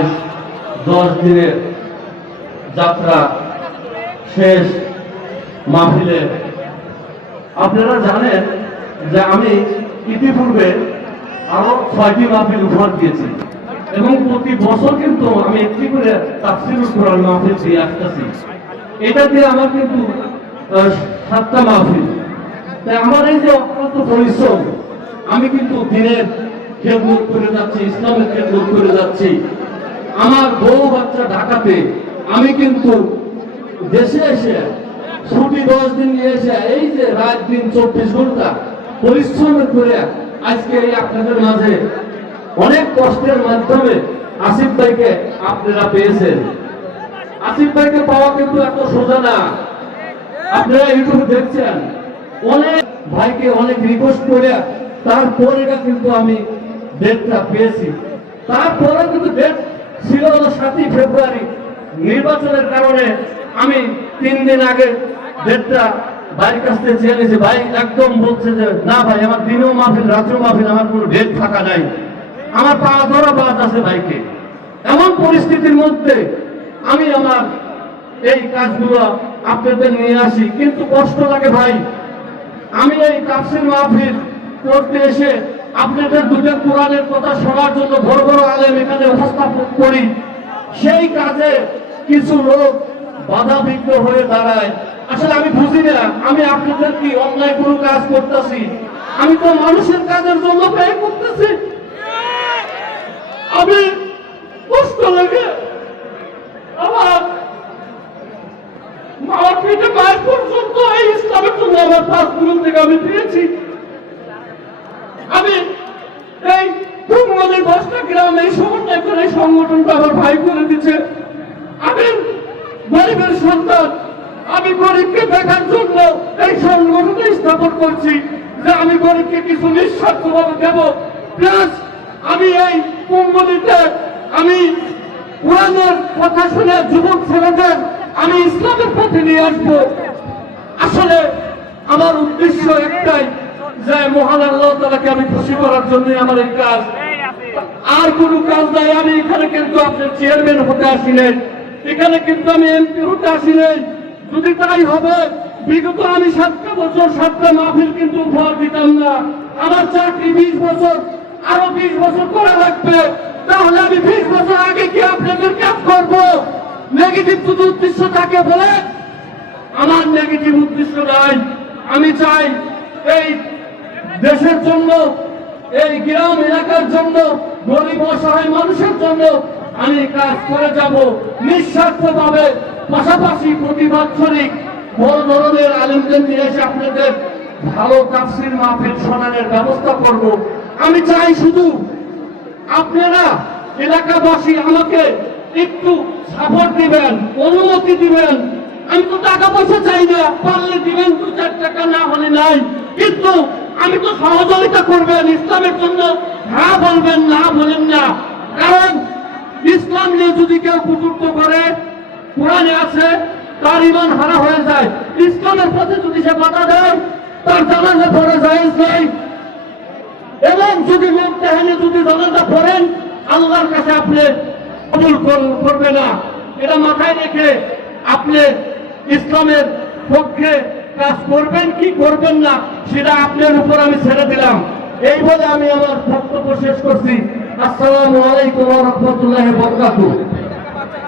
আজ 10 দিনের যাত্রা শেষ মাহফিলে। আপনারা জানেন যে আমি ইতিপূর্বে আরো 6টি মাহফিল উপহার দিয়েছি এবং প্রতি বছর কিন্তু আমি একটি করে তাফসীরুল কোরআন মাহফিল দিয়ে আসতেছি। এটা দিয়ে আমার কিন্তু 7টা মাহফিল। তাই আমার এই যে অক্লান্ত পরিশ্রম, আমি কিন্তু দিনের খেদমত করে যাচ্ছি, ইসলামের খেদমত করে যাচ্ছি। আমার বউ বাচ্চা ঢাকাতে, আমি কিন্তু দেশে এসে ছুটি 10 দিন নিয়ে এসে এই যে রাত দিন 24 ঘন্টা পরিশ্রম করে আজকে এই আপনাদের মাঝে অনেক কষ্টের মাধ্যমে আসিফ ভাইকে আপনারা পেয়েছেন। আসিফ ভাইকে পাওয়া কিন্তু এত সোজা না। আপনারা ইউটিউবে দেখছেন, অনেক ভাইকে অনেক রিকোয়েস্ট করে তারপরে কিন্তু আমি ডেটটা পেয়েছি। তারপরে কিন্তু ডেট ছিল 7ই ফেব্রুয়ারি। নির্বাচনের কারণে আমি 3 দিন আগে ডেটটা ভাইয়ের কাছ থেকে চেয়ে নিয়েছি। ভাই একদম বলছে যে না ভাই, আমার দিনেও মাহফিল রাত্রেও মাহফিল, আমার কোনো ডেট ফাঁকা নাই, আমার পাওয়া ধরা বাদ আছে ভাইকে। এমন পরিস্থিতির মধ্যে আমি আমার এই কাজগুলো আপনাদের নিয়ে আসি, কিন্তু কষ্ট লাগে ভাই। আমি এই তাফসীর মাহফিল করতে এসে আপনাদের দুটো কোরআনের কথা শোনার জন্য বড় বড় আলেম এখানে উপস্থাপন করি, সেই কাজে কিছু লোক বাধা বিঘ্ন হয়ে দাঁড়ায়। আসলে আমি বুঝি না আমি আপনাদের কি অন্যায় কোনো কাজ করতেছি। আমি তো মানুষের কাজের জন্য ব্যয় করতেছি। আমি কষ্ট লাগে, আমার মার পেটে মায়ের পর্যন্ত এই ইসলামের জন্য আমার 5 গুণ থেকে আমি পেয়েছি। আমি এই পূর্বদের 10টা গ্রাম এই সমন্বয় করে সংগঠনটা আমার ভাই করে দিচ্ছে। আমি গরিবের সন্তান, আমি গরিবকে দেখার জন্য এই সংগঠনটা স্থাপন করছি যে আমি গরিবকে কিছু নিঃস্বার্থভাবে দেব। প্লাস আমি এই কুম্ভলিতে আমি কোরআনের কথা শুনে যুবক ছেলেদের আমি ইসলামের পথে নিয়ে আসবো। আসলে আমার উদ্দেশ্য একটাই যে মহান আল্লাহ তাআলাকে আমি খুশি করার জন্য আমার এই কাজ, আর কোনো কাজ নাই। আমি এখানে কিন্তু আপনার চেয়ারম্যান হতে আসি নাই, এখানে কিন্তু আমি এমপি হতে আসি নাই। যদি তাই হবে, বিগত আমি 7টা বছর 7টা মাহফিল কিন্তু উপহার দিতাম না। আমার চাকরি 20 বছর, আরো 20 বছর করা লাগবে। তাহলে আমি 20 বছর আগে কি আপনাদের কাজ করবো? নেগেটিভ যদি উদ্দেশ্য থাকে বলে, আমার নেগেটিভ উদ্দেশ্য নাই। আমি চাই এই দেশের জন্য, এই গ্রাম এলাকার জন্য, গরিব অসহায় মানুষের জন্য আমি কাজ করে যাব নিঃস্বার্থভাবে। পাশাপাশি প্রতি বাৎসরিক বড় ধরনের আলেমদের নিয়ে এসে আপনাদের ভালো তাফসীর মাহফিল শোনানোর ব্যবস্থা করব। আমি চাই শুধু আপনারা এলাকাবাসী আমাকে একটু সাপোর্ট দিবেন, অনুমতি দিবেন। আমি তো টাকা পয়সা চাই না, পারলে দিবেন 2-4 টাকা, না হলে নাই। কিন্তু আমি তো সহযোগিতা করবেন ইসলামের জন্য, হ্যাঁ বলবেন, না বলেন না। কারণ ইসলাম নিয়ে যদি কেউ কটূক্তি করে, কোরআনে আছে তার ঈমান হারা হয়ে যায়। ইসলামের পথে যদি সে বাধা দেয়, তার জানাজা পড়ে জায়েজ নাই। এবং যদি লোক দেখানে যদি জানাজা পড়েন, আল্লাহর কাছে আপনি কবুল করবে না। এটা মাথায় রেখে আপনি ইসলামের পক্ষে কাজ করবেন কি করবেন না, সেটা আপনার উপর আমি ছেড়ে দিলাম। এই বলে আমি আমার বক্তব্য শেষ করছি। আসসালামু আলাইকুম ওয়া রাহমাতুল্লাহি ওয়া বারাকাতুহু।